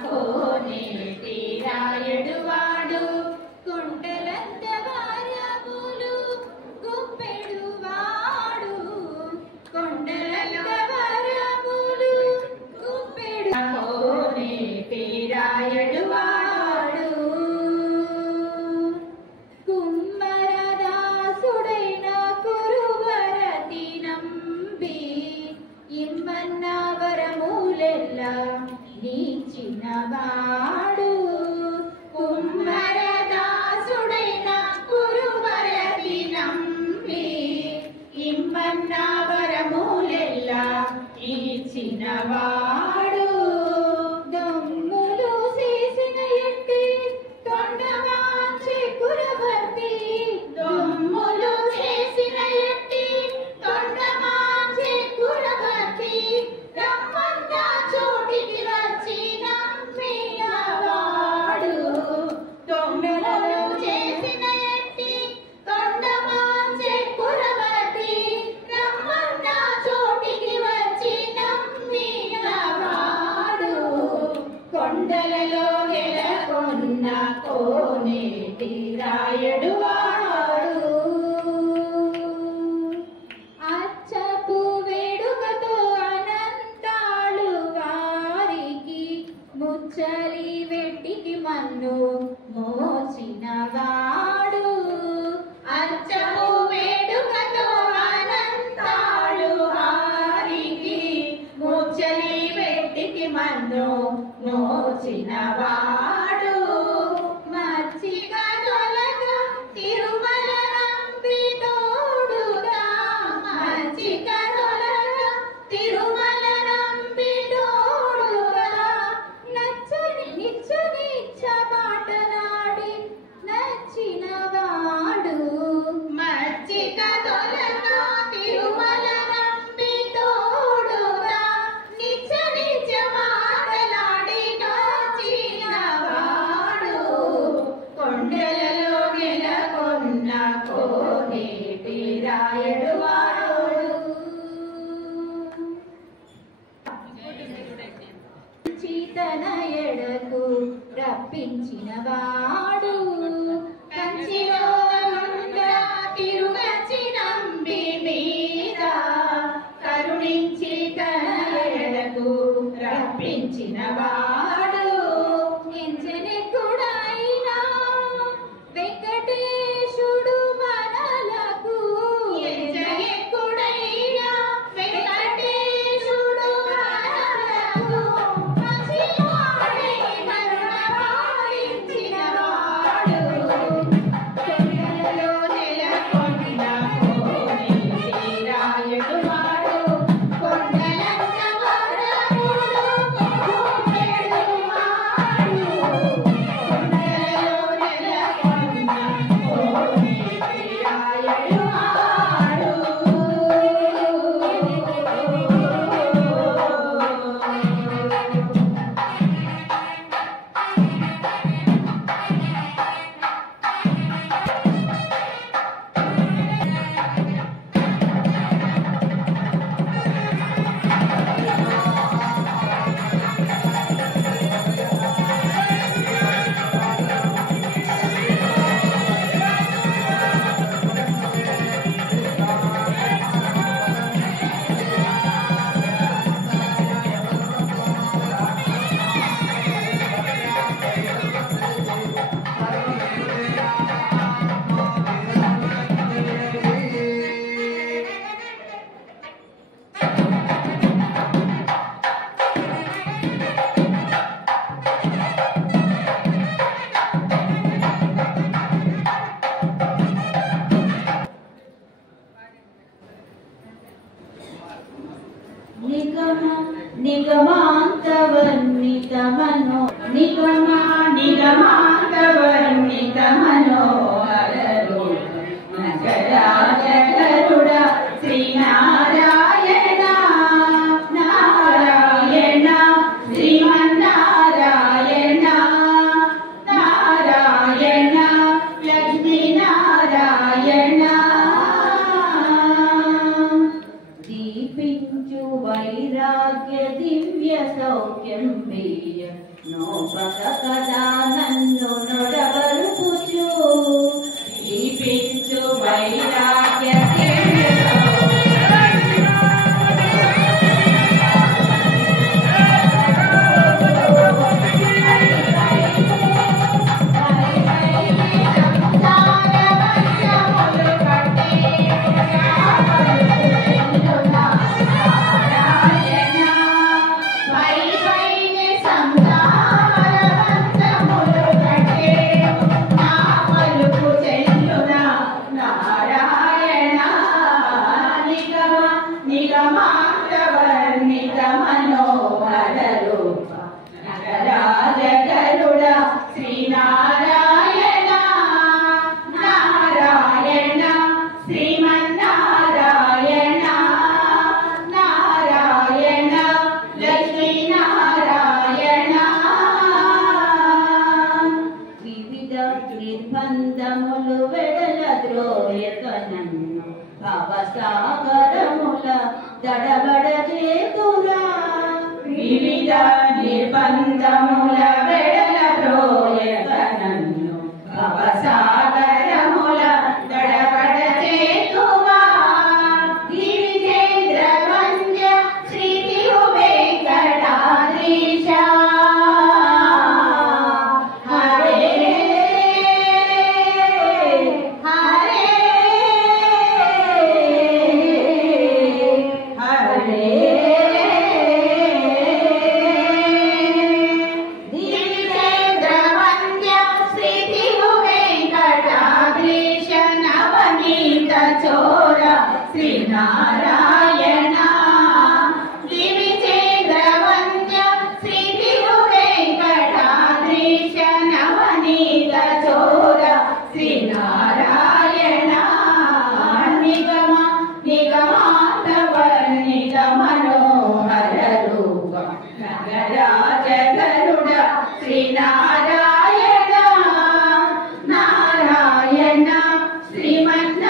కోనేటి రాయడువాడు కొండలంత వారములు గుప్పెడువాడు కొండలంత వారములు గుప్పెడు కోనేటి రాయడువాడు కుమ్మరదాసుడైన కురువరతి నంబి ఇమ్మన్న వరములెల్లా నీచినవాడు కుమ్మరదాసుడైన కురువరతి నంబి ఇమ్మన్న వరములెల్లా నీచినవాడు దమ్ములు చేసిన ఎట్టి తొండవాంచి కురవర్తి దమ్ములు చేసిన ఎట్టి తొండవాంచి కురవర్తి రమ్మన్న చోటికి వచ్చి నమ్మినవాడు దమ్ములు చేసిన ఎట్టి తొండవాంచి కురవర్తి రమ్మన్న చోటికి వచ్చి నమ్మినవాడు కొండలలో నెలకొన్న కోనేటి రాయడువాడు అచ్చపు వేడుకతో అనంతాళు వారికి ముచ్చలి వెట్టికి మన్ను మోచినవాడు అచ్చపు వేడుకతో అనంతాళు వారికి ముచ్చలి వెట్టికి మన్ను మోచినవాడు మచ్చిక తొలగ తిరుమల నంబి తోడుగా మచ్చిక తొలగ తిరుమల నంబి తోడుగా నచ్చని నిచ్చ మాటలాడి నచ్చినవాడు మచ్చిక తొలగ తిరుమల నంబి తోడుగా నిచ్చ మాటలాడి నచ్చినవాడు కొండలలో నెలకొన్న కోనేటి రాయడువాడు చీతన ఎడకు రప్పించినవాడు కంచిలో తిరుగచ్చి నంబి మీద కరుణించి తన ఎడకు రప్పించినవాడు ఎంచెనెక్కుడైనా వెంకటేశుడు మనలకు ఎంచెనెక్కుడైనా వెంకటేశుడు మనలకు మంచివాడై మరణమాయించినవాడు కొండలలో నెలకొన్న కోనేటి రాయడువాడు కొండలంత వరములు గుప్పెడువాడు కొండలలో నెలకొన్న కోనేటి రాయడువాడు నిగమాంతవర్ణితమనో నిగమాంతవర్ణితమనోహరరు నగరాజగరుడ శ్రీనారాయణ నారాయణ శ్రీమన్నారాయణ నారాయణ లక్ష్మీనారాయణ దీపించు వైరాగ్య దివ్య సౌఖ్యం వేయ నో బంధములు వెడల ద్రోయక నన్ను భవసాగరముల దడబడ చేతురా వివిధ నిర్బంధముల వెడల ద్రోయక నన్ను భవసాగరముల దడబడ చేతువా గిరిజేంద్ర వంద్య శ్రీ తిరు వెంకటాద్రీశ శ్రీనారాయణ దివిజేంద్ర వంద్య శ్రీ తిరు వెంకటాద్రీశ నవనీత చోర శ్రీనారాయణ నిగమ నిగమాతవర్ణిత మనోహర రూప నగరాజ గరుడ శ్రీనారాయణ నారాయణ శ్రీమన్నారాయణ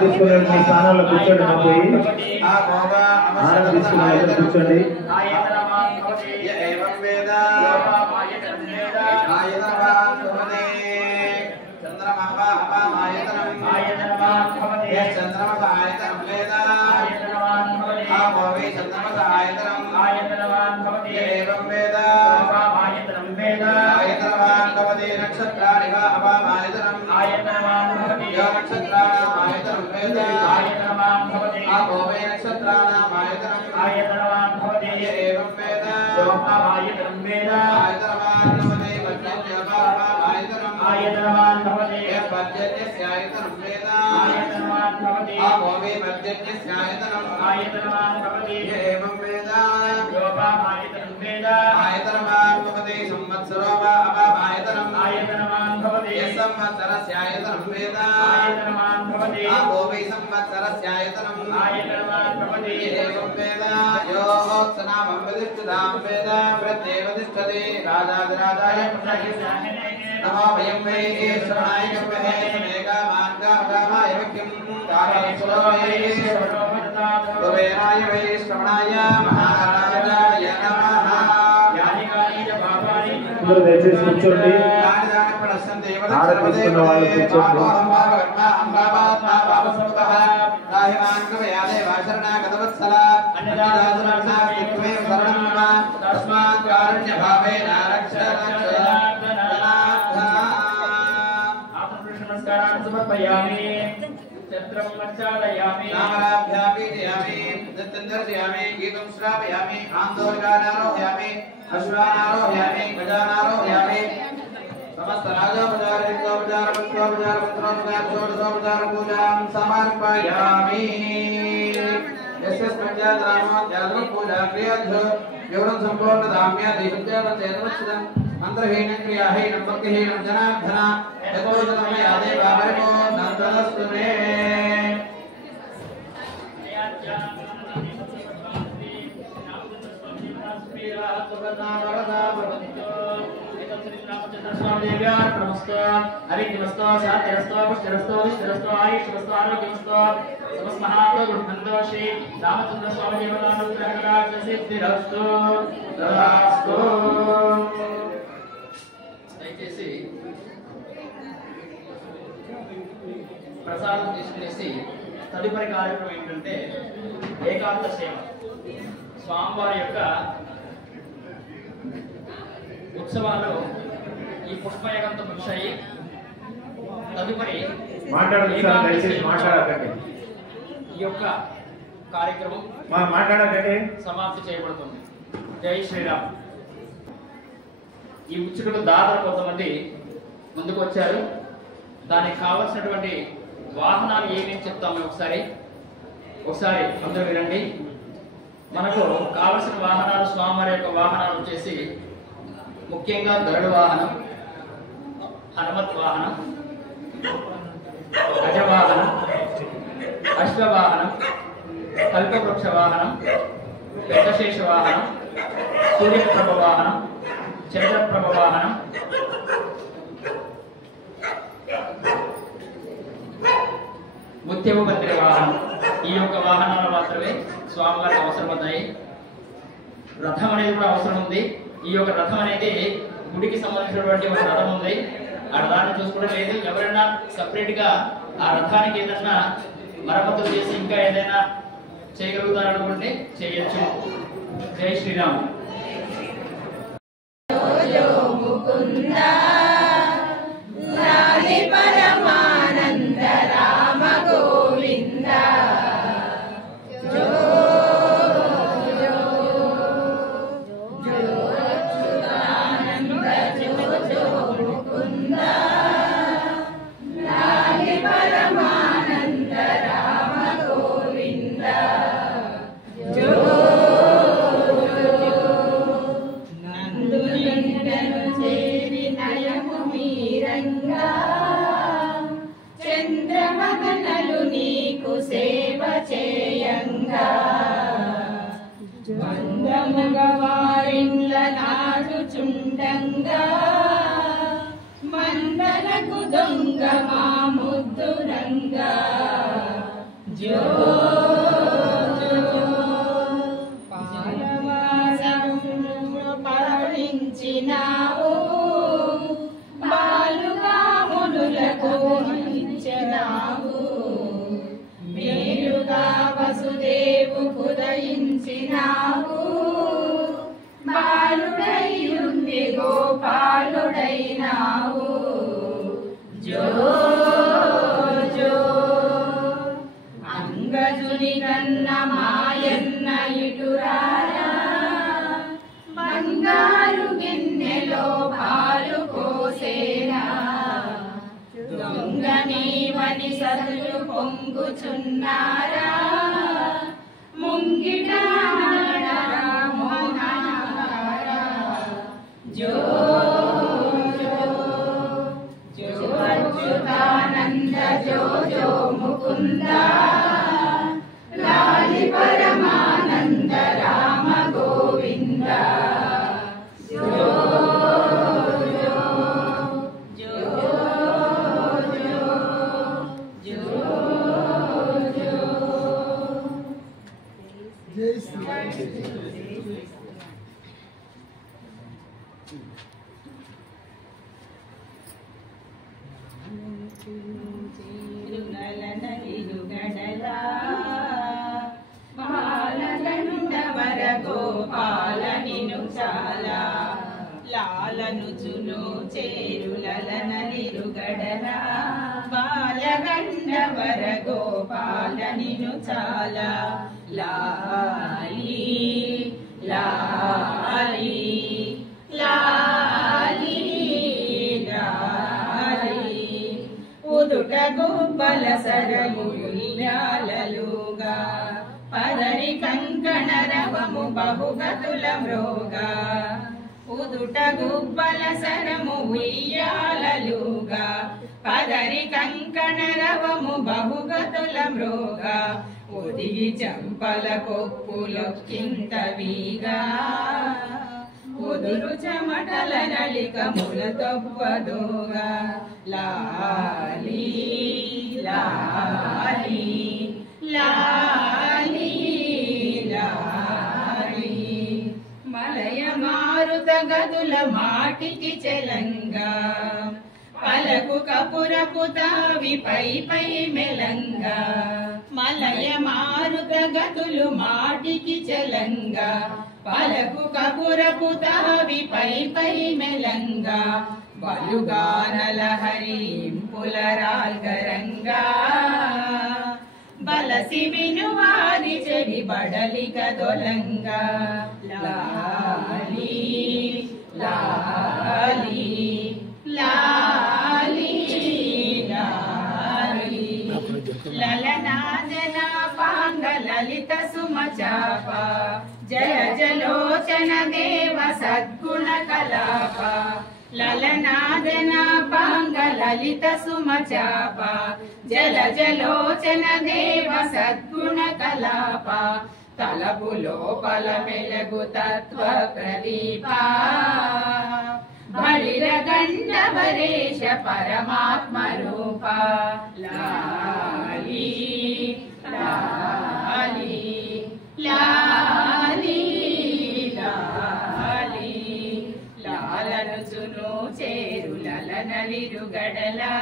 తీసుకునే స్థానాల్లో కూర్చోండి పోయి తీసుకునే కూర్చోండి नमो भयं वै ईश्वराय कपहे मेघामार्गाय वक्यं कामेश्वराय कुबेराय वै श्रवणाय महाराजाय नमः यानि च पापानि అందరూ దయచేసి కూర్చోండి ఆరాధిస్తున్న వాళ్ళు కూర్చోండి तस्मात् कारुण्य भावेन रक्ष नमस्कारान् समर्पयामि छत्रं मच्चादयामि नामलाभ्यापीडयामि दत्तन्दर्शयामि गीतं श्रावयामि आन्दोलनारोहयामि अश्वानारोहयामि गजानारोहयामि समस्त राजोपचार पूजां समर्पयामि यस्य स्मृत्याद्रामो पूजा क्रियाध्यो विवरण संपूर्ण दाम्या देशुद्यावचेतवच्छिदं मंत्रहीनं क्रियाहीनं भक्तिहीनं जनार्दन यतोजनमे आदे बाबरो नन्दनस्तु मे हरिमस्तो सात्यरस्तो पुष्टरस्तो विष्टरस्तो आयुष्मस्तो आरोग्यमस्तो समस्महात्मगुणमन्तो श्री रामचंद्र स्वामी देवतानुग्रहकटाक्ष सिद्धिरस्तु तदास्तु దయచేసి ప్రసాదం తీసుకునేసి తదుపరి కార్యక్రమం ఏంటంటే ఏకాంత సేవ. స్వామివారి యొక్క ఉత్సవాలు ఈ పుష్పయాగంతో ముగిశాయి. తదుపరి ఈ యొక్క కార్యక్రమం సమాప్తి చేయబడుతుంది. జై శ్రీరామ్. ఈ ఉత్సవులకు దాదాపు కొంతమంది ముందుకు వచ్చారు. దానికి కావలసినటువంటి వాహనాలు ఏమేమి చెప్తాము ఒకసారి అందరూ వినండి. మనకు కావలసిన వాహనాలు స్వామివారి యొక్క వాహనాలు వచ్చేసి ముఖ్యంగా గరుడ వాహనం, హనుమత్ వాహనం, గజవాహనం, అశ్వవాహనం, కల్పవృక్ష వాహనం, వెంకటేశ వాహనం, సూర్యప్రభ వాహనం, చంద్రప్రభ వాహనం, ముత్యపు పందిరి వాహనం. ఈ యొక్క వాహనాలు మాత్రమే స్వామివారికి అవసరమవుతాయి. రథం అనేది కూడా అవసరం ఉంది. ఈ యొక్క రథం అనేది గుడికి సంబంధించినటువంటి ఒక రథం ఉంది. ఆ రథాన్ని చూసుకోవడం లేదు. ఎవరైనా సపరేట్ గా ఆ రథానికి ఏదైనా మరమ్మతులు చేసి ఇంకా ఏదైనా చేయగలుగుతారనుకుంటే చేయొచ్చు. జై శ్రీరామ్. పరమానంద రామ గోవింద చంద్రమగనలు నీకు సేవ చేయంగా మందముగ వారిన్ల నాడుచుండంగా మందలకు దొంగ మా ముద్దురంగా జో పడించినావు బాలుగా మునులకు ఇచ్చినావు మేలుగా వసుదేవు ఉదయించినావు బాలుడై ఉండి గోపాలుడైనావు జో జో అంగజుని కన్న మాయన్న ఇటురారా బంగారు గిన్నెలో పాలు పోసేనా దొంగనీవని సదులు పొంగుచున్నారా ముంగిట మోహనారా జో జో జో అచ్యుతానంద జో జో ముకుంద లాలి పరమానంద రామ గోవింద జో జో జో జో జో జో జై శ్రీ బాలగండవర గోపాల నిను లాలనుచును చేరులలనలిరుగడరా బాలగండవర గోపాల నిను చాలా లాలి లాలి లాలి లాలి ఉదుట గుబ్బల సరముల్యాలలుగా పదరి కంకణ రవము బహుగతుల మ్రోగా ఉదుట గుబ్బల సరము ఉయ్యాలలుగా పదరి కంకణ రవము బహుగతుల మ్రోగా ఒదిగి చంపల కొప్పులొక్కింత వీగా ఉదురు చెమటల నళికముల తొప్పదుగా లాలి లాలి లాలి లాలి మలయ మారుత గదుల మాటికి చెలంగా పలకు కపురపు తావి పై పై మెలంగా మలయ మారుత గదులు మాటికి చెలంగా పలకు కపురపు తావి పై పై మెలంగా బలుగానల హరింపులరాల్గరంగా బలసి వినువారి చెడి బడలిక దొలంగా లాలి లాలి లాలి లాలి లలనాజన పాంగ లలిత సుమచాప జయ జలోచన దేవ సద్గుణ కలాప లలనాదన పాంగ లలిత సుమచాప జల జలోచన దేవ సద్గుణ కలాప తలపు లోపల మెలగు తత్వ ప్రదీప బళిర గండవరేశ పరమాత్మ రూప లాలి లాలి లాలి లాలి లాలనుచును చేరులలనలిరుగడలా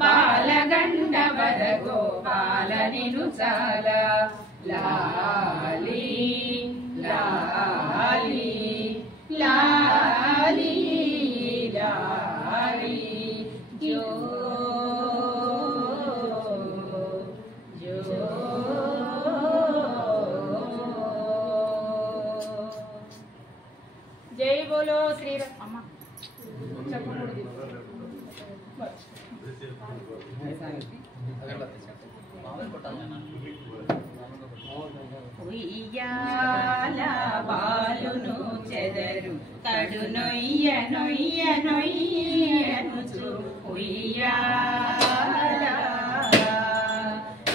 బాలగండవర గోపాల నిను చాలా లాలి లాలి లాలి లాలి జో జో జై బోలో శ్రీరామ్ అమ్మ చెప్పకూడదు ఉయ్యాల బాలును చెదరు కడు నొయ్య నొయ్య నొయ్యనుచు ఉయ్యాల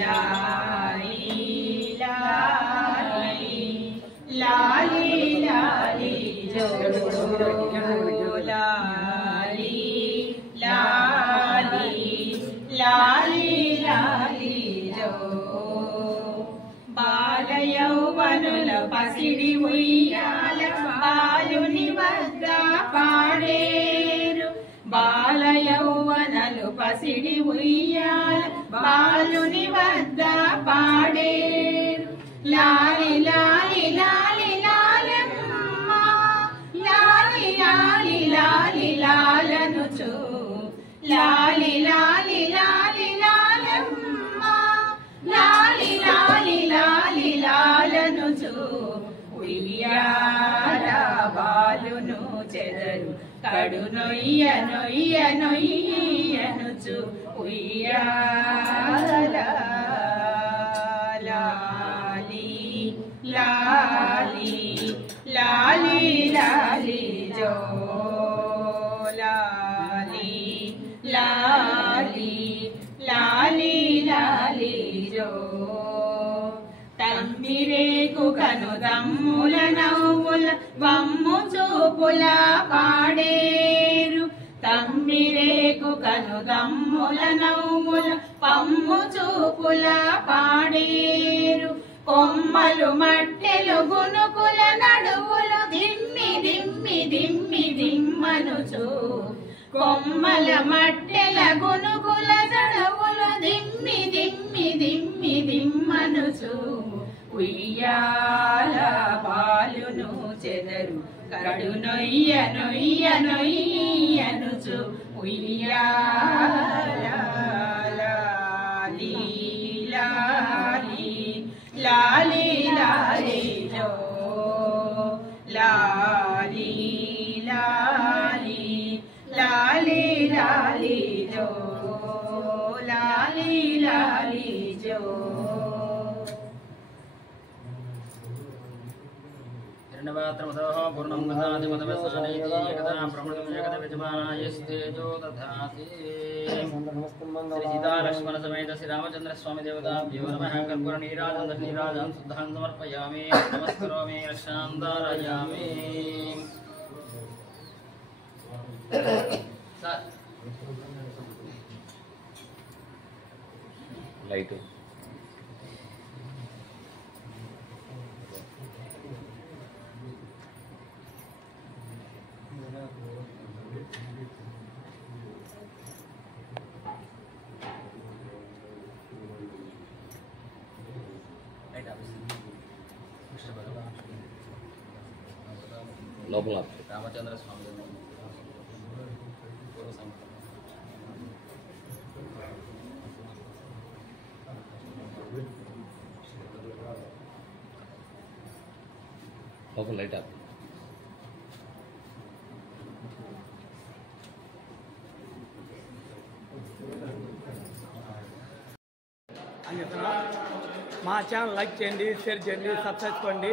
లాలి లాలి లాలి లాలి జో లాలి లాలి లాలి లాలి జో బాల యౌవనుల పసిడి ఉయ్యాల బాలుని వద్ద పాడేరు బాల యౌవనలు పసిడి ఉయ్యాల బాలుని వద్ద పాడేరు లాలి లాలి లాలి లాలమ్మ లాలి లాలి లాలి లాలనుచు లాలి లాలి లాలి లాలమ్మ లాలి లాలి లాలి లాలనుచు ఉయ్యాల బాలును చెదరు కడు నొయ్య నొయ్య నొయ్యనుచు ఉయ్యాల లాలి లాలి లాలి లాలి జో లాలి లాలి లాలి లాలి జో తమ్మిరేకు కనుదమ్ముల నవ్వుల వమ్ము చూపుల పాడేరు తమ్మిరేకు కనుదమ్ముల నవ్వుల పమ్ము చూపుల పాడేరు కొమ్మలు మట్టెలు గునుకుల నడువులు దిమ్మి దిమ్మి దిమ్మి దిమ్మనుచు కొమ్మల మట్టెల గునుకుల నడువులు దిమ్మి దిమ్మి దిమ్మి దిమ్మనుచు ఉయ్యాల బాలును చెదరు కడు నొయ్య నొయ్య నొయ్యనుచు ఉయ్యాల లాలి లాలి లాలి లాలిలో లాలి లాలి లాలి లాలిలో లాలి లాలిజో हिरण्यपात्रमतः पूर्णं ददाति मतवसानेति एकदा प्रमणं जगदविजमानायस्तेजो दधाति श्री सीतालक्ष्मण समेत श्री रामचंद्र स्वामी देवताभ्यो नमः कर्पूरनीराजं दशनीराजं शुद्धं समर्पयामि नमस्करोमि रक्षां धारयामि लाइट लोपल रामचंद्र स्वामी लोपल लाइट आप మా ఛానల్ లైక్ చేయండి, షేర్ చేయండి, సబ్స్క్రైబ్ చేసుకోండి.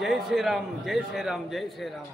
జై శ్రీరామ్, జై శ్రీరామ్, జై శ్రీరామ్.